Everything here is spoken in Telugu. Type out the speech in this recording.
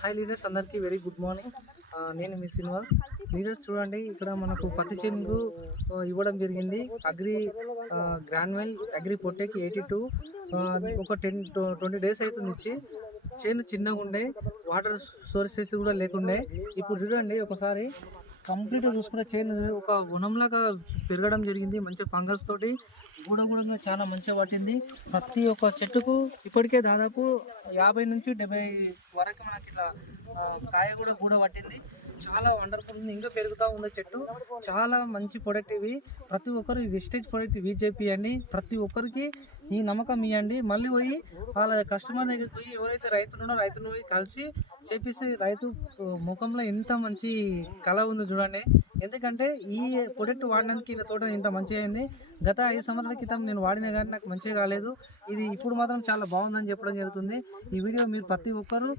హాయ్ లీడర్స్, అందరికీ వెరీ గుడ్ మార్నింగ్. నేను మీ శ్రీనివాస్. లీడర్స్ చూడండి, ఇక్కడ మనకు పత్తి చేనుకు ఇవ్వడం జరిగింది. అగ్రి గ్రాన్యువల్ అగ్రి పొట్టేకి 82 ఒక 10-20 డేస్ అవుతుంది ఇచ్చి. చేను చిన్నగా ఉండే, వాటర్ సోర్సెస్ కూడా లేకుండే. ఇప్పుడు చూడండి ఒకసారి కంప్లీట్గా చూసుకుంటే చేను ఒక గుణంలాగా పెరగడం జరిగింది. మంచిగా ఫంగస్ తోటి గూడంగా చాలా మంచిగా పట్టింది. ప్రతి ఒక్క చెట్టుకు ఇప్పటికే దాదాపు 50 నుంచి 70 వరకు మనకి ఇట్లా కాయ కూడా గూడ పట్టింది. చాలా వండర్ఫుల్ ఉంది. ఇంకా పెరుగుతూ ఉంది చెట్టు. చాలా మంచి ప్రొడక్ట్ ఇవి. ప్రతి ఒక్కరు వెస్టేజ్ ప్రొడక్ట్ బీజేపీ అండి. ప్రతి ఒక్కరికి ఈ నమ్మకం ఇవ్వండి. మళ్ళీ పోయి వాళ్ళ కస్టమర్ దగ్గరికి పోయి ఎవరైతే రైతులున్నారో రైతును పోయి కలిసి చేపిస్తే రైతు ముఖంలో ఎంత మంచి కళ ఉందో చూడండి. ఎందుకంటే ఈ ప్రొడక్ట్ వాడడానికి ఇలా తోట ఇంత మంచిగా అయింది. గత 5 సంవత్సరాల క్రితం నేను వాడినా కానీ నాకు మంచిగా కాలేదు. ఇది ఇప్పుడు మాత్రం చాలా బాగుందని చెప్పడం జరుగుతుంది. ఈ వీడియో మీరు ప్రతి ఒక్కరు